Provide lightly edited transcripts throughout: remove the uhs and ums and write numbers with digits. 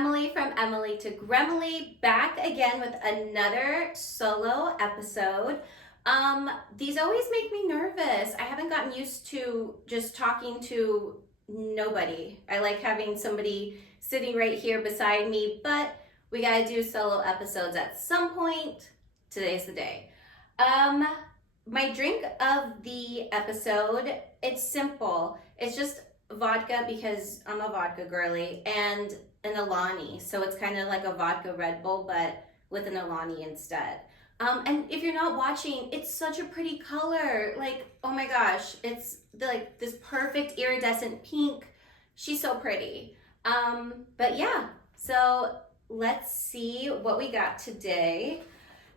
Emily from Emily to Gremily, back again with another solo episode. These always make me nervous. I haven't gotten used to just talking to nobody. I like having somebody sitting right here beside me, but we gotta do solo episodes at some point. Today's the day. Um, my drink of the episode, it's simple. It's just vodka because I'm a vodka girly and an Alani. So it's kind of like a vodka Red Bull, but with an Alani instead. And if you're not watching, it's such a pretty color. Like, oh my gosh, it's like this perfect iridescent pink. She's so pretty. But yeah, so let's see what we got today.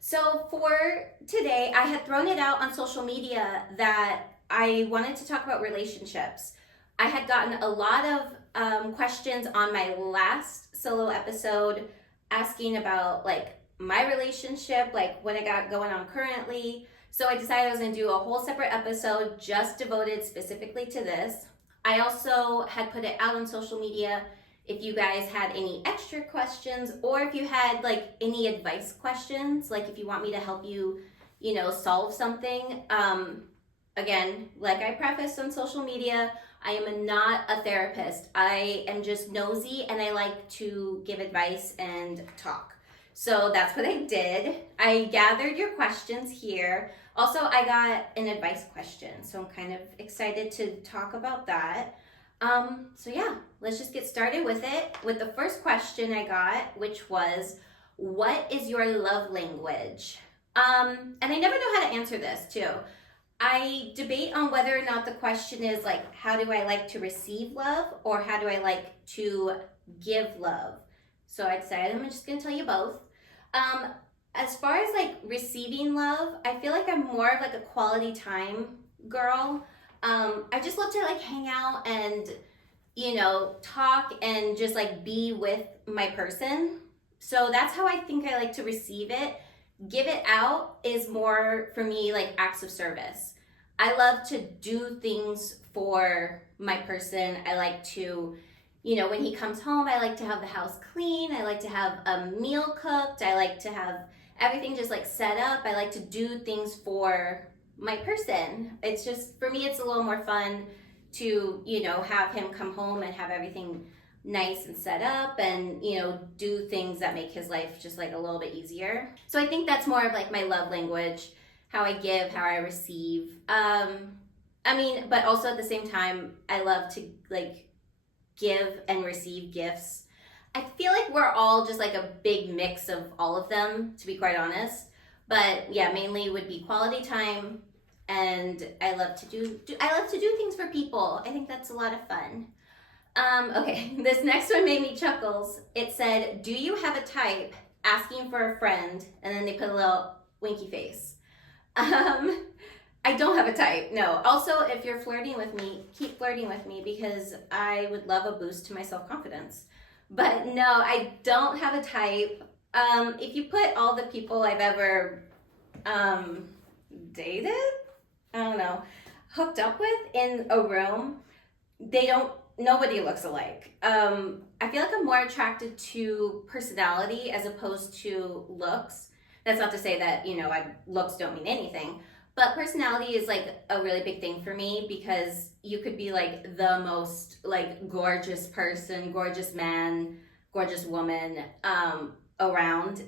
So for today, I had thrown it out on social media that I wanted to talk about relationships. I had gotten a lot of questions on my last solo episode asking about like my relationship, like what I got going on currently. So I decided I was going to do a whole separate episode just devoted specifically to this. I also had put it out on social media if you guys had any extra questions or if you had like any advice questions, like if you want me to help you, solve something. Again, like I prefaced on social media, I am not a therapist. I am just nosy and I like to give advice and talk. So that's what I did. I gathered your questions here. Also, I got an advice question, so I'm kind of excited to talk about that. So yeah, let's just get started with it. With the first question I got, which was, what is your love language? And I never know how to answer this too. I debate on whether or not the question is like, how do I like to receive love or how do I like to give love? So I decided I'm just gonna tell you both. As far as like receiving love, I feel like I'm more of like a quality time girl. I just love to like hang out and, talk and just like be with my person. So that's how I think I like to receive it. Give it out is more for me like acts of service. I love to do things for my person. I like to, when he comes home, I like to have the house clean. I like to have a meal cooked. I like to have everything just like set up. I like to do things for my person. It's just, for me, it's a little more fun to, have him come home and have everything nice and set up and, do things that make his life just like a little bit easier. So I think that's more of like my love language, how I give, how I receive. But also at the same time, I love to like give and receive gifts. I feel like we're all just like a big mix of all of them, to be quite honest. But yeah, mainly would be quality time, and I love to do things for people. I think that's a lot of fun. Okay, this next one made me chuckles. It said, "Do you have a type?" Asking for a friend, and then they put a little winky face. I don't have a type, no. Also, if you're flirting with me, keep flirting with me because I would love a boost to my self-confidence. But no, I don't have a type. If you put all the people I've ever dated, I don't know, hooked up with in a room, nobody looks alike. I feel like I'm more attracted to personality as opposed to looks. That's not to say that, looks don't mean anything, but personality is like a really big thing for me because you could be like the most like gorgeous person, gorgeous man, gorgeous woman around.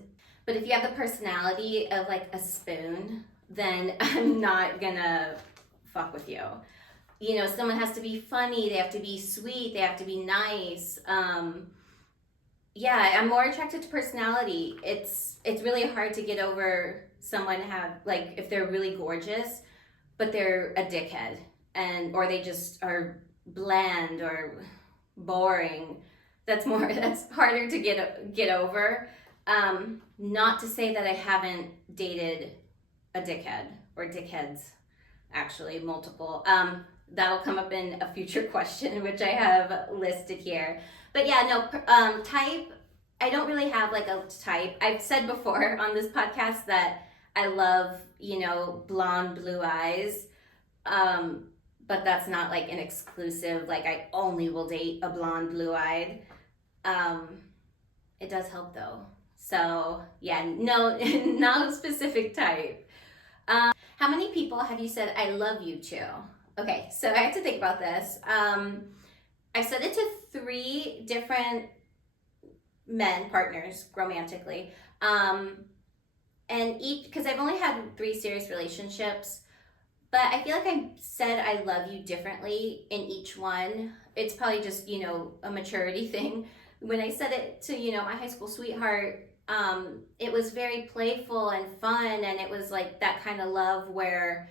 But if you have the personality of like a spoon, then I'm not gonna fuck with you. Someone has to be funny, they have to be sweet, they have to be nice. Yeah, I'm more attracted to personality. It's really hard to get over someone if they're really gorgeous, but they're a dickhead or they just are bland or boring. That's harder to get over. Not to say that I haven't dated a dickhead or dickheads, actually multiple. That'll come up in a future question, which I have listed here. But yeah, no, type, I don't really have like a type. I've said before on this podcast that I love, blonde, blue eyes. But that's not like an exclusive, like I only will date a blonde, blue-eyed. It does help though. So yeah, no, no specific type. How many people have you said I love you to? Okay, so I have to think about this. I've said it to 3 different men, partners, romantically. Um, and each, because I've only had 3 serious relationships, but I feel like I said I love you differently in each one. It's probably just, a maturity thing. When I said it to, my high school sweetheart, it was very playful and fun. And it was like that kind of love where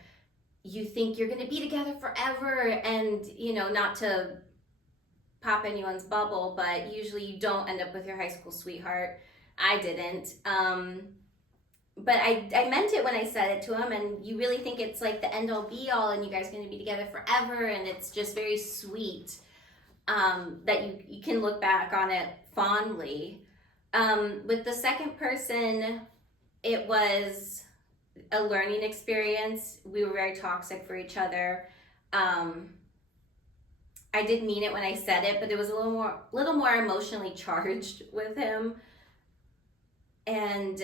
you think you're going to be together forever and, not to pop anyone's bubble, but usually you don't end up with your high school sweetheart. I didn't. But I meant it when I said it to him, and you really think it's like the end all be all, and you guys are going to be together forever, and it's just very sweet that you can look back on it fondly. With the second person, it was a learning experience. We were very toxic for each other. I did mean it when I said it, but it was a little more emotionally charged with him, and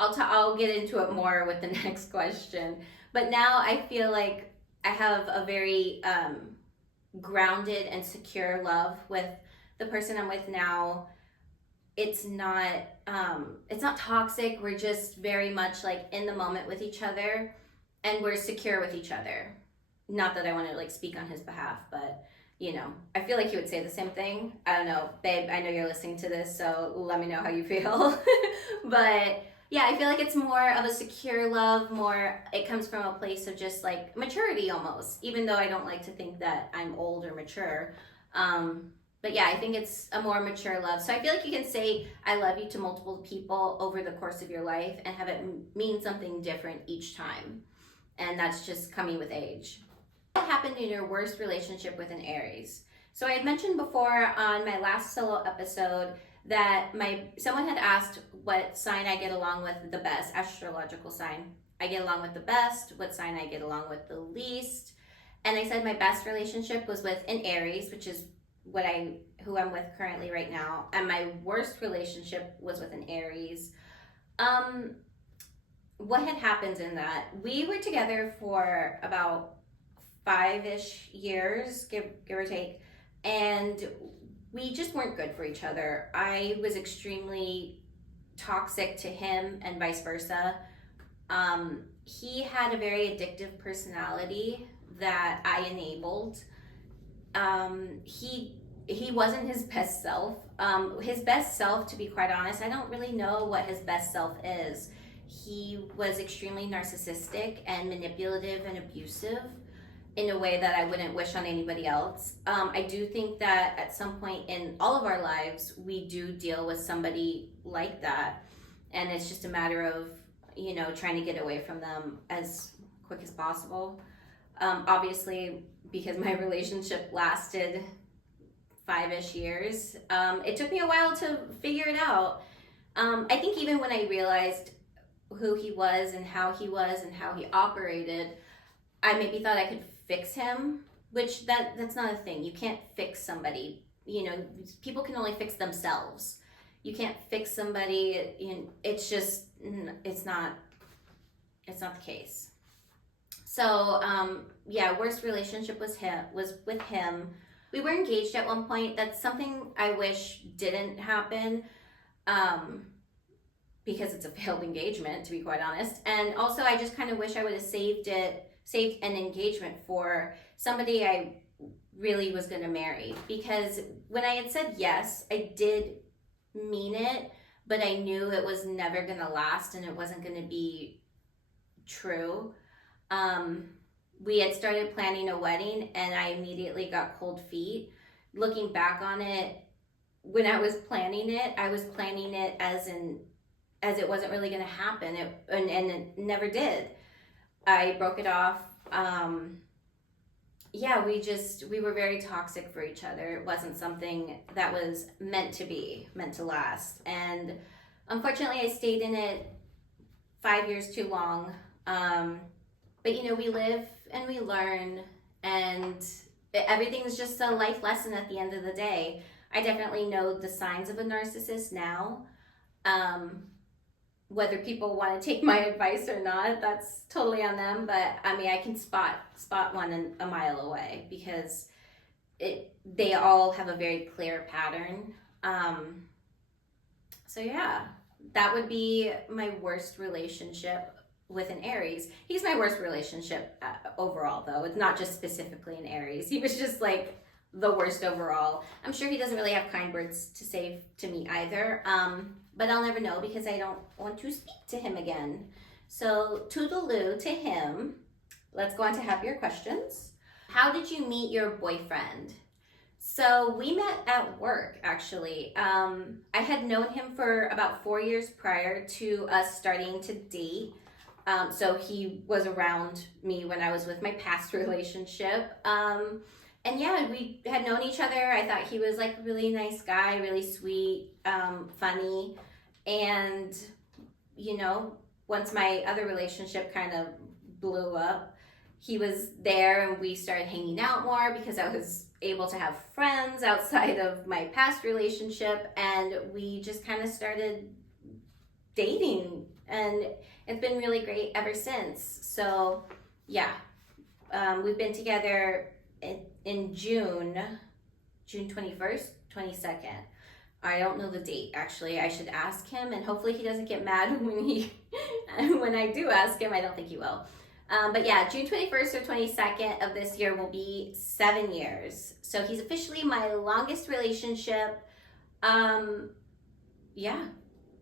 I'll get into it more with the next question. But now I feel like I have a very grounded and secure love with the person I'm with now. It's not toxic. We're just very much like in the moment with each other, and we're secure with each other. Not that I want to like speak on his behalf, but I feel like he would say the same thing. I don't know, babe, I know you're listening to this, so let me know how you feel. But yeah, I feel like it's more of a secure love, it comes from a place of just like maturity almost, even though I don't like to think that I'm old or mature. But yeah, I think it's a more mature love. So I feel like you can say I love you to multiple people over the course of your life and have it mean something different each time. And that's just coming with age. What happened in your worst relationship with an Aries? So I had mentioned before on my last solo episode that someone had asked what sign I get along with the best, astrological sign I get along with the best, what sign I get along with the least. And I said my best relationship was with an Aries, which is who I'm with currently right now. And my worst relationship was with an Aries. What had happened in that? We were together for about 5-ish years, give or take, and we just weren't good for each other. I was extremely toxic to him and vice versa. He had a very addictive personality that I enabled. He wasn't his best self. His best self, to be quite honest, I don't really know what his best self is. He was extremely narcissistic and manipulative and abusive in a way that I wouldn't wish on anybody else. I do think that at some point in all of our lives, we do deal with somebody like that. And it's just a matter of, trying to get away from them as quick as possible. Obviously, because my relationship lasted 5-ish years, it took me a while to figure it out. I think even when I realized who he was and how he operated, I maybe thought I could fix him, which that's not a thing. You can't fix somebody. People can only fix themselves. You can't fix somebody. It's not the case. So yeah, worst relationship was with him. We were engaged at one point. That's something I wish didn't happen. Because it's a failed engagement, to be quite honest. And also I just kind of wish I would have saved an engagement for somebody I really was going to marry. Because when I had said yes, I did mean it, but I knew it was never going to last and it wasn't going to be true. We had started planning a wedding and I immediately got cold feet. Looking back on it, when I was planning it as it wasn't really going to happen, and it never did. I broke it off. Yeah, we were very toxic for each other. It wasn't something that was meant to last. And unfortunately, I stayed in it 5 years too long. But we live and we learn, and everything's just a life lesson at the end of the day. I definitely know the signs of a narcissist now. Um, Whether people want to take my advice or not, that's totally on them. But I mean, I can spot one a mile away because they all have a very clear pattern. So yeah, that would be my worst relationship with an Aries. He's my worst relationship overall, though. It's not just specifically an Aries. He was just like the worst overall. I'm sure he doesn't really have kind words to say to me either. But I'll never know because I don't want to speak to him again. So toodaloo to him. Let's go on to happier questions. How did you meet your boyfriend? So we met at work, actually. I had known him for about 4 years prior to us starting to date. So he was around me when I was with my past relationship. And yeah, we had known each other. I thought he was like a really nice guy, really sweet, funny. And, you know, once my other relationship kind of blew up, he was there and we started hanging out more because I was able to have friends outside of my past relationship, and we just kind of started dating, and it's been really great ever since. So yeah, we've been together in June 21st, 22nd. I don't know the date, actually. I should ask him, and hopefully he doesn't get mad when I do ask him. I don't think he will. But yeah, June 21st or 22nd of this year will be 7 years. So he's officially my longest relationship. Yeah,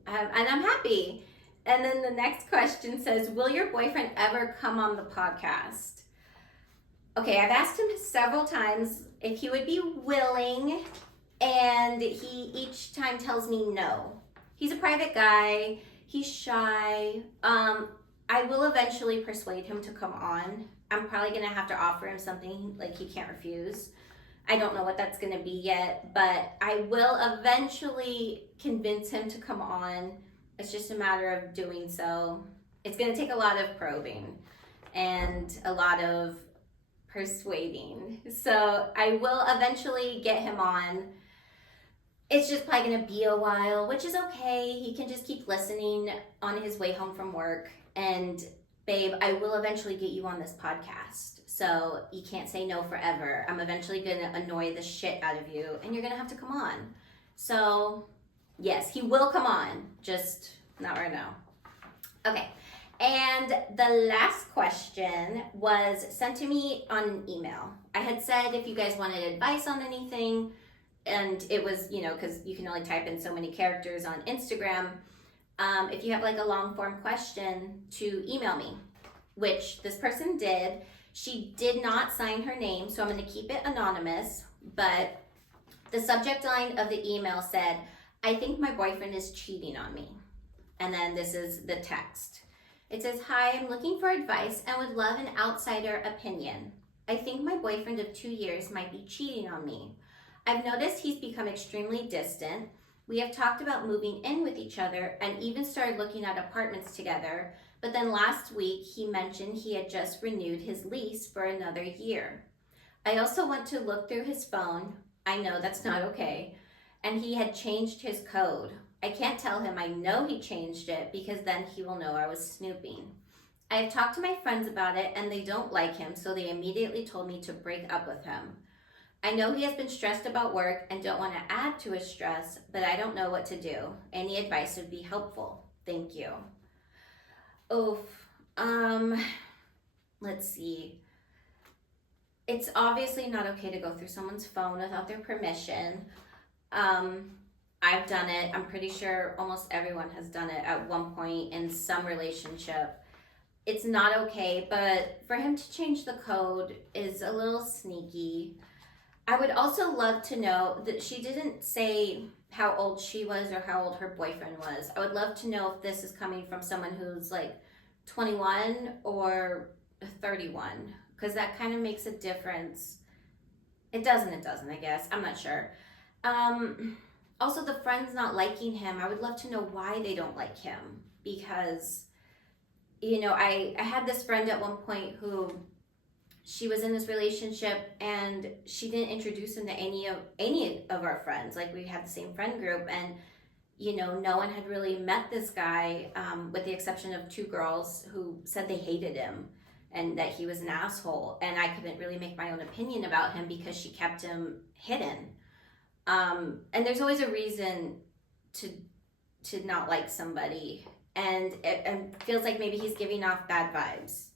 and I'm happy. And then the next question says, will your boyfriend ever come on the podcast? Okay, I've asked him several times if he would be willing, and he each time tells me no. He's a private guy. He's shy. I will eventually persuade him to come on. I'm probably going to have to offer him something like he can't refuse. I don't know what that's going to be yet, but I will eventually convince him to come on. It's just a matter of doing so. It's going to take a lot of probing and a lot of persuading. So I will eventually get him on. It's just probably going to be a while, which is okay. He can just keep listening on his way home from work. And babe, I will eventually get you on this podcast. So you can't say no forever. I'm eventually going to annoy the shit out of you, and you're going to have to come on. So yes, he will come on, just not right now. Okay. And the last question was sent to me on an email. I had said if you guys wanted advice on anything, and it was, you know, because you can only type in so many characters on Instagram. If you have like a long form question, to email me, which this person did. She did not sign her name, so I'm going to keep it anonymous. But the subject line of the email said, I think my boyfriend is cheating on me. And then this is the text. It says, hi, I'm looking for advice and would love an outsider opinion. I think my boyfriend of 2 years might be cheating on me. I've noticed he's become extremely distant. We have talked about moving in with each other and even started looking at apartments together, but then last week he mentioned he had just renewed his lease for another year. I also went to look through his phone. I know that's not okay. And he had changed his code. I can't tell him I know he changed it because then he will know I was snooping. I have talked to my friends about it and they don't like him, so they immediately told me to break up with him. I know he has been stressed about work and don't want to add to his stress, but I don't know what to do. Any advice would be helpful. Thank you. Oof. Let's see. It's obviously not okay to go through someone's phone without their permission. I've done it. I'm pretty sure almost everyone has done it at one point in some relationship. It's not okay, but for him to change the code is a little sneaky. I would also love to know that she didn't say how old she was or how old her boyfriend was. I would love to know if this is coming from someone who's like 21 or 31, because that kind of makes a difference. It doesn't, I guess. I'm not sure. Also, the friends not liking him, I would love to know why they don't like him, because, you know, I had this friend at one point who she was in this relationship and she didn't introduce him to any of our friends. Like, we had the same friend group, and no one had really met this guy, with the exception of two girls who said they hated him and that he was an asshole. And I couldn't really make my own opinion about him because she kept him hidden. And there's always a reason to not like somebody, and it feels like maybe he's giving off bad vibes.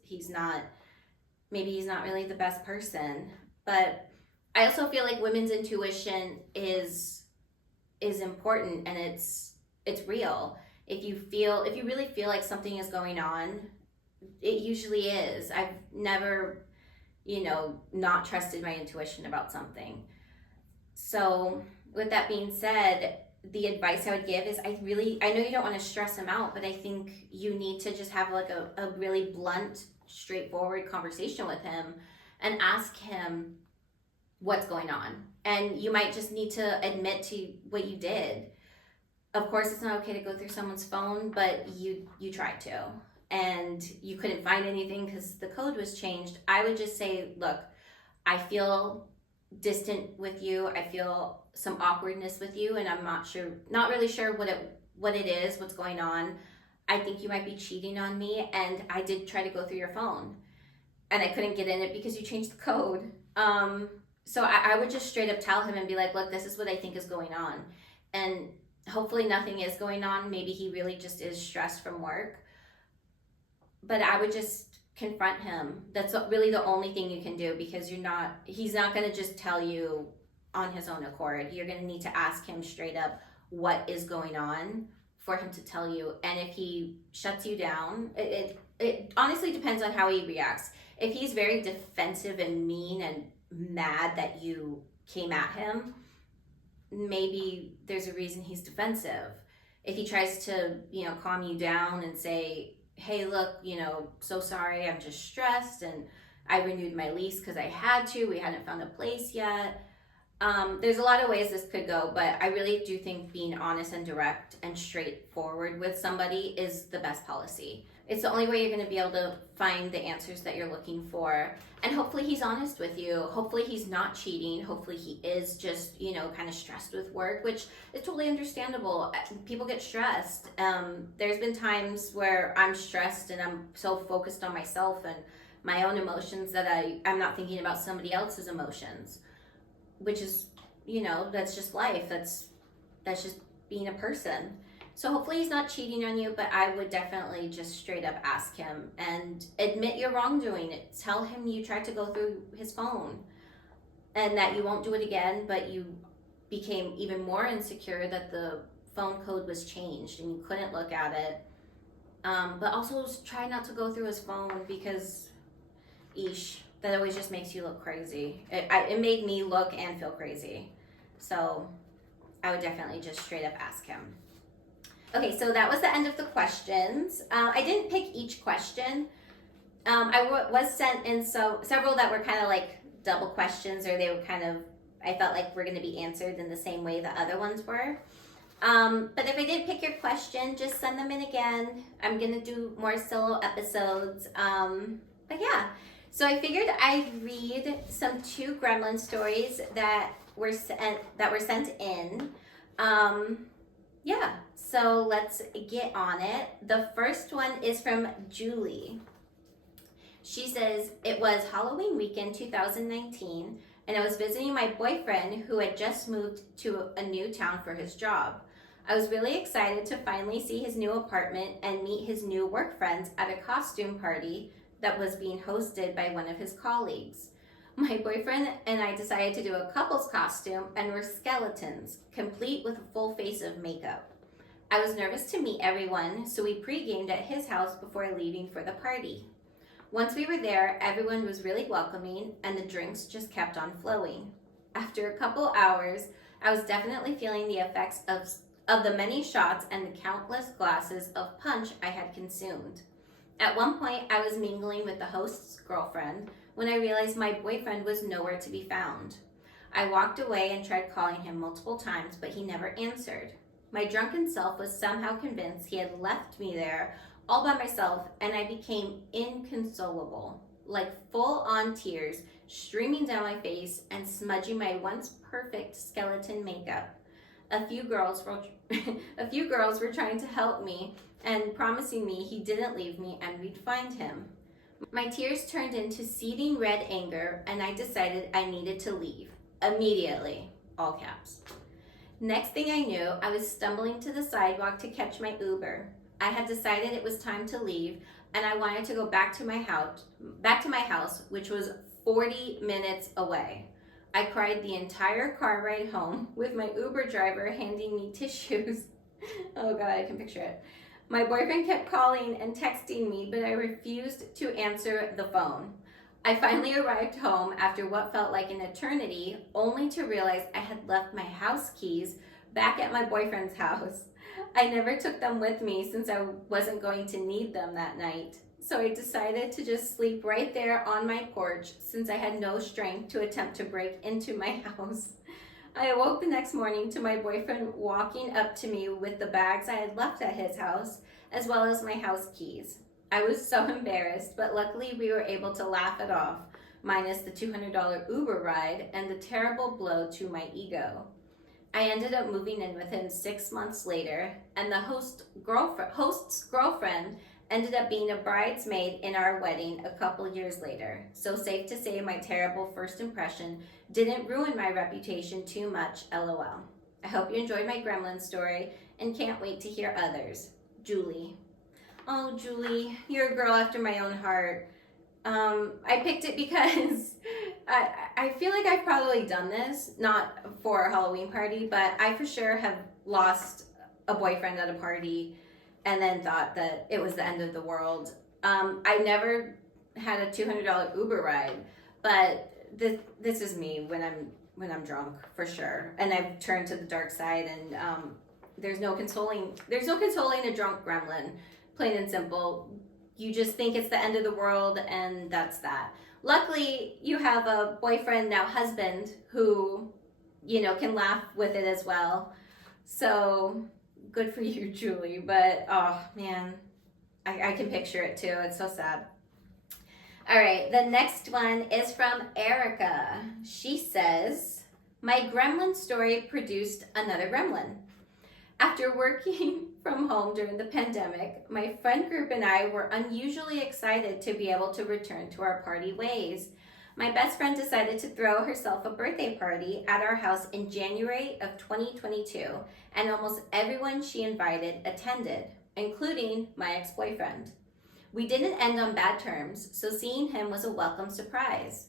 Maybe he's not really the best person. But I also feel like women's intuition is important, and it's real. If you really feel like something is going on, it usually is. I've never not trusted my intuition about something. So with that being said, the advice I would give is, I know you don't want to stress him out, but I think you need to just have like a really blunt, straightforward conversation with him and ask him what's going on. And you might just need to admit to what you did. Of course, it's not okay to go through someone's phone, but you tried to, and you couldn't find anything because the code was changed. I would just say, look, I feel distant with you. I feel some awkwardness with you, and I'm not really sure what it is, what's going on. I think you might be cheating on me, and I did try to go through your phone, and I couldn't get in it because you changed the code. So I would just straight up tell him and be like, look, this is what I think is going on. And hopefully nothing is going on. Maybe he really just is stressed from work. But I would just confront him. That's really the only thing you can do, because he's not going to just tell you on his own accord. You're going to need to ask him straight up what is going on for him to tell you. And if he shuts you down, it honestly depends on how he reacts. If he's very defensive and mean and mad that you came at him, maybe there's a reason he's defensive. If he tries to, calm you down and say, hey, look, so sorry, I'm just stressed, and I renewed my lease because I had to, we hadn't found a place yet. There's a lot of ways this could go, but I really do think being honest and direct and straightforward with somebody is the best policy. It's the only way you're going to be able to find the answers that you're looking for. And hopefully he's honest with you. Hopefully he's not cheating. Hopefully he is just, kind of stressed with work, which is totally understandable. People get stressed. There's been times where I'm stressed and I'm so focused on myself and my own emotions that I'm not thinking about somebody else's emotions, which is, that's just life. That's just being a person. So hopefully he's not cheating on you, but I would definitely just straight up ask him and admit your wrongdoing. Tell him you tried to go through his phone and that you won't do it again, but you became even more insecure that the phone code was changed and you couldn't look at it. But also try not to go through his phone, because that always just makes you look crazy. It made me look and feel crazy. So I would definitely just straight up ask him. Okay, so that was the end of the questions. I didn't pick each question. I was sent in several that were kind of like double questions, or they were I felt like were going to be answered in the same way the other ones were. But if I did pick your question, just send them in again. I'm going to do more solo episodes. But yeah, so I figured I'd read some 2 gremlin stories that were sent in. Yeah, so let's get on it. The first one is from Julie. She says, it was Halloween weekend 2019, and I was visiting my boyfriend who had just moved to a new town for his job. I was really excited to finally see his new apartment and meet his new work friends at a costume party that was being hosted by one of his colleagues. My boyfriend and I decided to do a couple's costume and were skeletons, complete with a full face of makeup. I was nervous to meet everyone, so we pre-gamed at his house before leaving for the party. Once we were there, everyone was really welcoming and the drinks just kept on flowing. After a couple hours, I was definitely feeling the effects of the many shots and the countless glasses of punch I had consumed. At one point, I was mingling with the host's girlfriend when I realized my boyfriend was nowhere to be found. I walked away and tried calling him multiple times, but he never answered. My drunken self was somehow convinced he had left me there all by myself, and I became inconsolable. like full-on tears streaming down my face and smudging my once perfect skeleton makeup. A few girls were a few girls were trying to help me and promising me he didn't leave me and we'd find him. My tears turned into seething red anger, and I decided I needed to leave immediately, all caps. Next thing I knew, I was stumbling to the sidewalk to catch my Uber. I had decided it was time to leave, and I wanted to go back to my house, which was 40 minutes away. I cried the entire car ride home with my Uber driver handing me tissues. Oh God, I can picture it. My boyfriend kept calling and texting me, but I refused to answer the phone. I finally arrived home after what felt like an eternity, only to realize I had left my house keys back at my boyfriend's house. I never took them with me since I wasn't going to need them that night. So I decided to just sleep right there on my porch since I had no strength to attempt to break into my house. I awoke the next morning to my boyfriend walking up to me with the bags I had left at his house, as well as my house keys. I was so embarrassed, but luckily we were able to laugh it off, minus the $200 Uber ride and the terrible blow to my ego. I ended up moving in with him 6 months later, and the host's girlfriend ended up being a bridesmaid in our wedding a couple years later. So safe to say my terrible first impression didn't ruin my reputation too much, LOL. I hope you enjoyed my gremlin story and can't wait to hear others. Julie. Oh, Julie, you're a girl after my own heart. I picked it because I feel like I've probably done this, not for a Halloween party, but I for sure have lost a boyfriend at a party and then thought that it was the end of the world. I never had a $200 Uber ride, but this is me when I'm drunk for sure, and I've turned to the dark side, and there's no consoling a drunk gremlin. Plain and simple. You just think it's the end of the world, and that's that. Luckily, you have a boyfriend, now husband, who, can laugh with it as well. So good for you, Julie. But, oh, man, I can picture it, too. It's so sad. All right, the next one is from Erica. She says, my gremlin story produced another gremlin. After working from home during the pandemic, my friend group and I were unusually excited to be able to return to our party ways. My best friend decided to throw herself a birthday party at our house in January of 2022, and almost everyone she invited attended, including my ex-boyfriend. We didn't end on bad terms, so seeing him was a welcome surprise.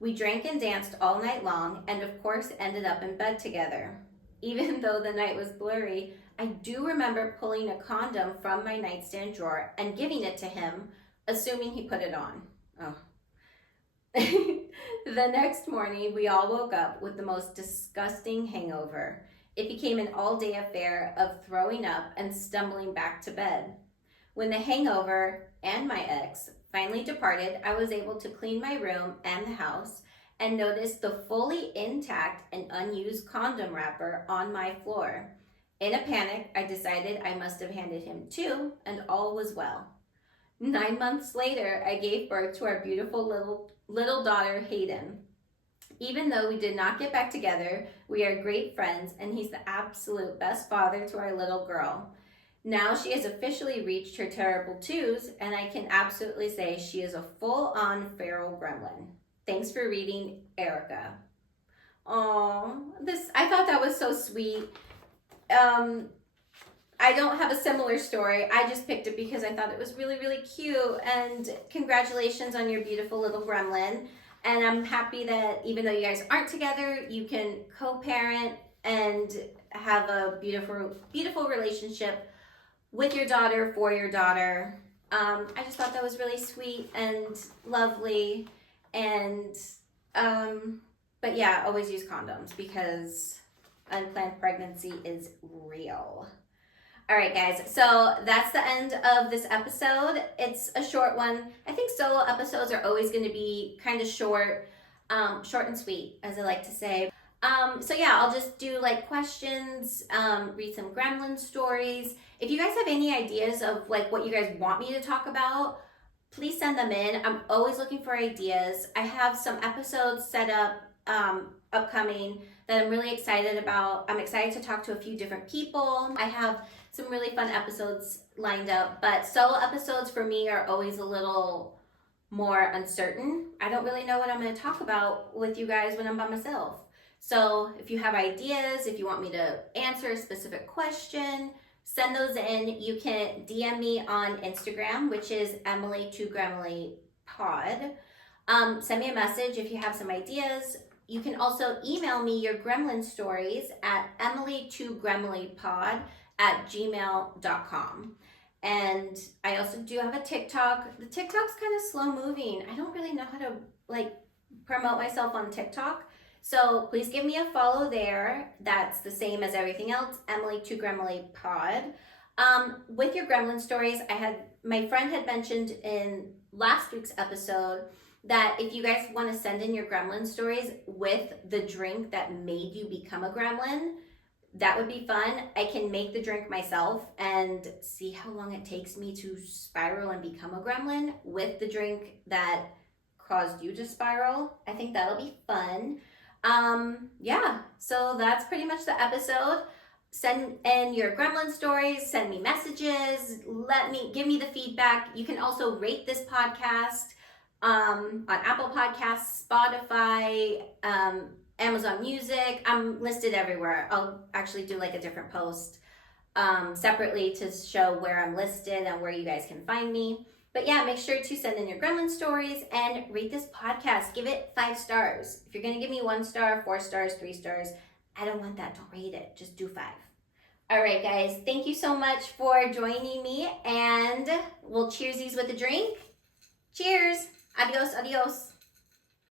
We drank and danced all night long, and of course ended up in bed together. Even though the night was blurry, I do remember pulling a condom from my nightstand drawer and giving it to him, assuming he put it on. Oh. The next morning, we all woke up with the most disgusting hangover. It became an all-day affair of throwing up and stumbling back to bed. When the hangover and my ex finally departed, I was able to clean my room and the house and noticed the fully intact and unused condom wrapper on my floor. In a panic, I decided I must have handed him two, and all was well. 9 months later, I gave birth to our beautiful little daughter, Hayden. Even though we did not get back together, we are great friends, and he's the absolute best father to our little girl. Now she has officially reached her terrible twos, and I can absolutely say she is a full-on feral gremlin. Thanks for reading, Erica. Oh, I thought that was so sweet. I don't have a similar story. I just picked it because I thought it was really, really cute. And congratulations on your beautiful little gremlin. And I'm happy that even though you guys aren't together, you can co-parent and have a beautiful, beautiful relationship with your daughter, for your daughter. I just thought that was really sweet and lovely. And, but yeah, always use condoms because unplanned pregnancy is real. All right, guys, so that's the end of this episode. It's a short one. I think solo episodes are always going to be kind of short and sweet, as I like to say. So yeah, I'll just do like questions, read some gremlin stories. If you guys have any ideas of like what you guys want me to talk about, please send them in. I'm always looking for ideas. I have some episodes set up upcoming that I'm really excited about. I'm excited to talk to a few different people. I have some really fun episodes lined up, but solo episodes for me are always a little more uncertain. I don't really know what I'm going to talk about with you guys when I'm by myself. So if you have ideas, if you want me to answer a specific question, send those in. You can DM me on Instagram, which is Emily2GremleyPod. Send me a message if you have some ideas. You can also email me your gremlin stories at emily2gremleypod@gmail.com. And I also do have a TikTok. The TikTok's kind of slow moving. I don't really know how to promote myself on TikTok. So please give me a follow there. That's the same as everything else, Emily2GremleyPod. With your gremlin stories, my friend had mentioned in last week's episode that if you guys want to send in your gremlin stories with the drink that made you become a gremlin, that would be fun. I can make the drink myself and see how long it takes me to spiral and become a gremlin with the drink that caused you to spiral. I think that'll be fun. Yeah, so that's pretty much the episode. Send in your gremlin stories, send me messages, give me the feedback. You can also rate this podcast on Apple Podcasts, Spotify, Amazon Music. I'm listed everywhere. I'll actually do a different post separately to show where I'm listed and where you guys can find me. But yeah, make sure to send in your gremlin stories and rate this podcast. Give it 5 stars. If you're going to give me 1 star, 4 stars, 3 stars, I don't want that. Don't rate it. Just do 5. All right, guys. Thank you so much for joining me, and we'll cheersies with a drink. Cheers. Adios, adios.